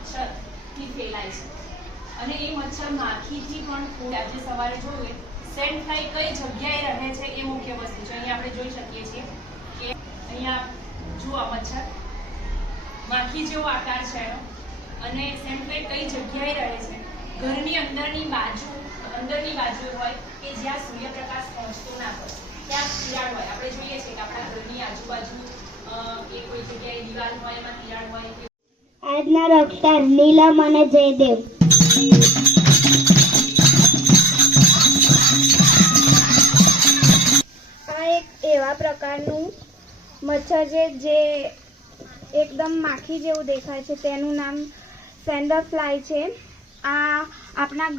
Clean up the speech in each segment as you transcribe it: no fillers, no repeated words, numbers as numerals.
મચ્છરથી ફેલાય છે અને એ મચ્છર માખીથી પણ ખૂબ. આજે સવારે જોઈએ સેન્ડ ફ્લાય કઈ જગ્યાએ રહે છે એ મુખ્ય વસ્તુ છે. અહીંયા આપણે જોઈ શકીએ છીએ કે અહીંયા જુઓ મચ્છર માખી જેવો આકાર છે એનો અને સેન્ડ ફ્લાય કઈ જગ્યાએ રહે છે. ઘરની અંદરની બાજુ હોય કે જ્યાં સૂર્યપ્રકાશ પહોંચતો ના હોય ત્યાં તિરાડ હોય. આપણે જોઈએ છીએ કે આપણા ઘરની આજુબાજુ કે કોઈ જગ્યાએ દિવાલ હોય એમાં તિરાડ હોય. આજના રોકસ્ટાર નીલમ અને જયદેવ. આ એક એવા પ્રકારનું મચ્છર છે જે એકદમ માખી જેવું દેખાય છે. તેનું નામ સેન્ડર ફ્લાય છે. આ આપણા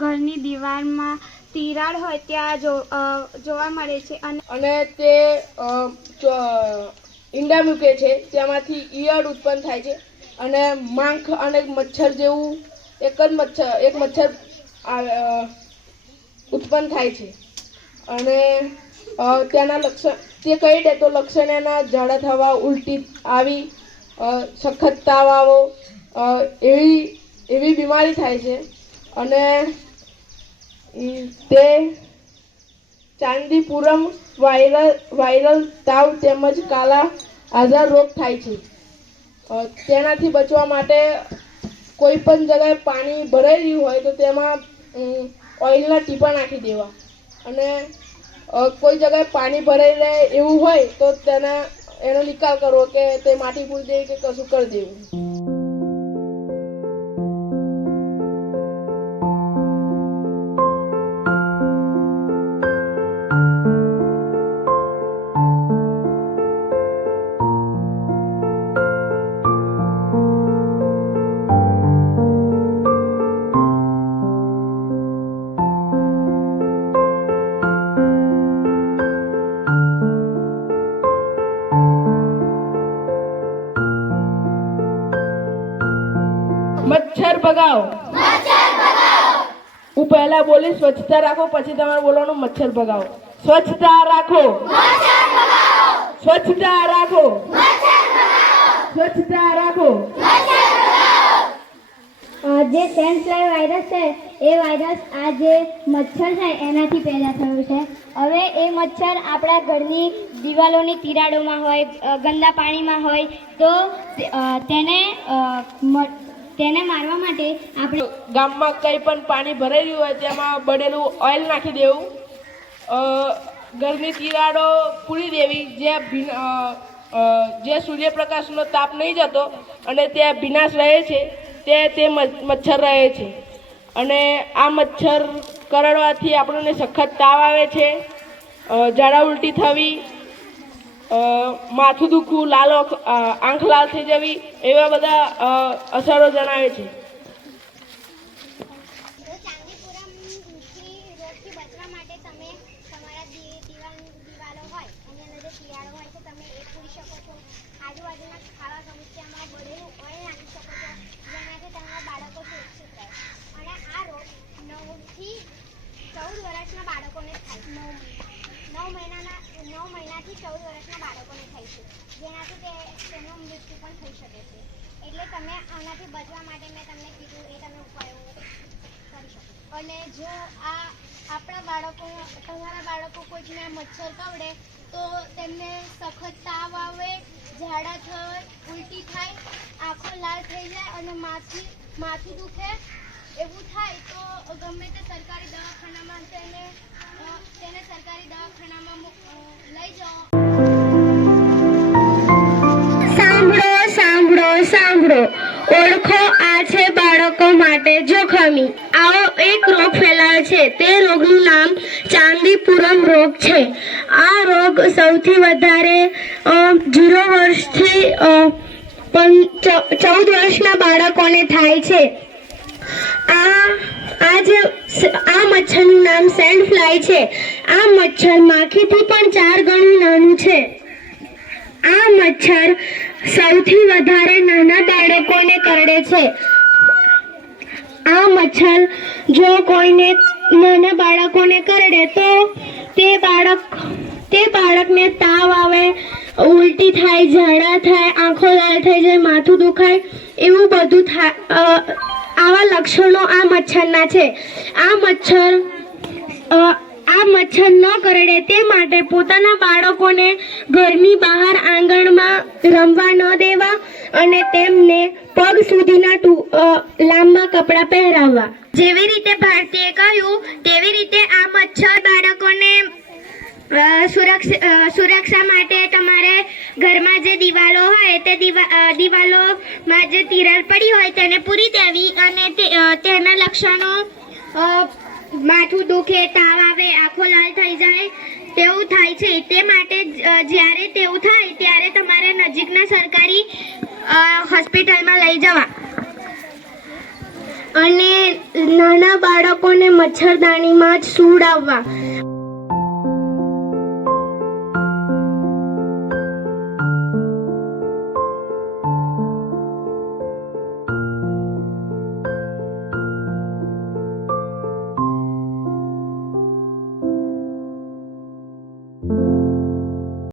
ઘરની દિવાલમાં તિરાડ હોય ત્યાં જોવા મળે છે અને તે ઈંડા મૂકે છે. તેમાંથી ઈયળ ઉત્પન્ન થાય છે અને માંખ અને મચ્છર જેવું એક મચ્છર ઉત્પન્ન થાય છે અને તેના લક્ષણ તે કહી દે તો લક્ષણ એના ઝાડા થવા, ઉલટી આવી, સખત તાવ આવો એવી બીમારી થાય છે અને તે ચાંદીપુરમ વાયરલ તાવ તેમજ કાલા આઝાર રોગ થાય છે. તેનાથી બચવા માટે કોઈ પણ જગ્યાએ પાણી ભરાઈ રહ્યું હોય તો તેમાં ઓઇલના ટીપા નાખી દેવા અને કોઈ જગ્યાએ પાણી ભરાઈ રહે એવું હોય તો એનો નિકાલ કરવો કે તે માટી પૂરી દે કે કશું કરી દેવું. મચ્છર ભગાઓ. હું પહેલા બોલીશ સ્વચ્છતા રાખો, પછી તમારે બોલવાનું મચ્છર ભગાઓ. સ્વચ્છતા રાખો, સ્વચ્છતા રાખો, સ્વચ્છતા રાખો. જે સેન્ડ ફ્લાય વાયરસ છે એ વાયરસ આ જે મચ્છર છે એનાથી પેદા થયું છે. હવે એ મચ્છર આપણા ઘરની દિવાલોની તિરાડોમાં હોય, ગંદા પાણીમાં હોય તો તેને મારવા માટે આપણે ગામમાં કંઈ પણ પાણી ભરેલું હોય તેમાં બળેલું ઓઇલ નાખી દેવું, ઘરની તિરાડો પૂરી દેવી જે સૂર્યપ્રકાશનો તાપ નહીં જતો અને ત્યાં ભીનાશ રહે છે તે મચ્છર રહે છે અને આ મચ્છર કરડવાથી આપણને સખત તાવ આવે છે, ઝાડા ઉલટી થવી, માથું દુખવું, આંખ લાલ થઈ જવી એવા બધા અસરો જણાવે છે. બચવા માટે તમે તમારા દિવાલો હોય એની અંદર જે તિરાડો હોય છે તમે એ પૂરી શકો છો. આજુબાજુના ખાવા સમસ્યામાં બળેલું ઓઇલ નાખી શકો છો જેનાથી તમારા બાળકો સુરક્ષિત રહે. અને આ રોગ 9 થી 14 વર્ષના બાળકોને થાય. 9 મહિનાથી 14 વર્ષના બાળકોને થાય છે જેનાથી તેનું મૃત્યુ પણ થઈ શકે છે. એટલે તમે આનાથી બચવા માટે મેં તમને કીધું એ તમે ઉપાયો કરી શકો. અને જો તમારા બાળકો કોઈને મચ્છર કરડે તો તેમને સખત તાવ આવે, ઝાડા થાય, ઉલટી થાય, આંખો લાલ થઈ જાય અને માથું દુખે એવું થાય તો ગમે તે સરકારી દવાખાનામાં તેને સરકારી દવાખાનામાં લઈ જાઓ. સાંભળો સાંભળો સાંભળો, ઓળખો આ છે બાળકો માટે જોખમી. આવો એક રોગ ફેલાયો છે. તે રોગનું નામ ચાંદીપુરમ રોગ છે. આ રોગ સૌથી વધારે 0 વર્ષથી 14 વર્ષના બાળકોને થાય છે. આ મચ્છરનું નામ સેન્ડ ફ્લાય છે. આ મચ્છર માખીથી પણ 4 ગણું નાનું છે. આ મચ્છર સૌથી વધારે નાના બાળકોને કરડે છે. આ મચ્છર જો કોઈને નાના બાળકોને કરડે તો તે બાળકને તાવ આવે, ઉલટી થાય, ઝાડા થાય, આંખો લાલ થઈ જાય, માથું દુખાય એવું બધું આવા લક્ષણો આ મચ્છરના છે. આ મચ્છર ન કરડે તે માટે પોતાના બાળકોને ઘરની બહાર આંગણમાં રમવા ન દેવા અને તેમને પગ સુધીના લાંબા કપડાં પહેરાવવા. જેવી રીતે ભારતીએ કહ્યું તેવી રીતે આ મચ્છર બાળકોને સુરક્ષા માટે તમારે ઘરમાં જે દિવાલો હોય તે દિવાલોમાં જે તિરાડ પડી હોય તેને પૂરી દેવી અને તેના લક્ષણો માથું દુખે, તાવ આવે, આંખો લાલ થઈ જાય તેવું થાય છે. તે માટે જ્યારે તેવું થાય ત્યારે તમારે નજીકના સરકારી હોસ્પિટલમાં લઈ જવા અને નાના બાળકોને મચ્છરદાનીમાં જ સુવડાવવા.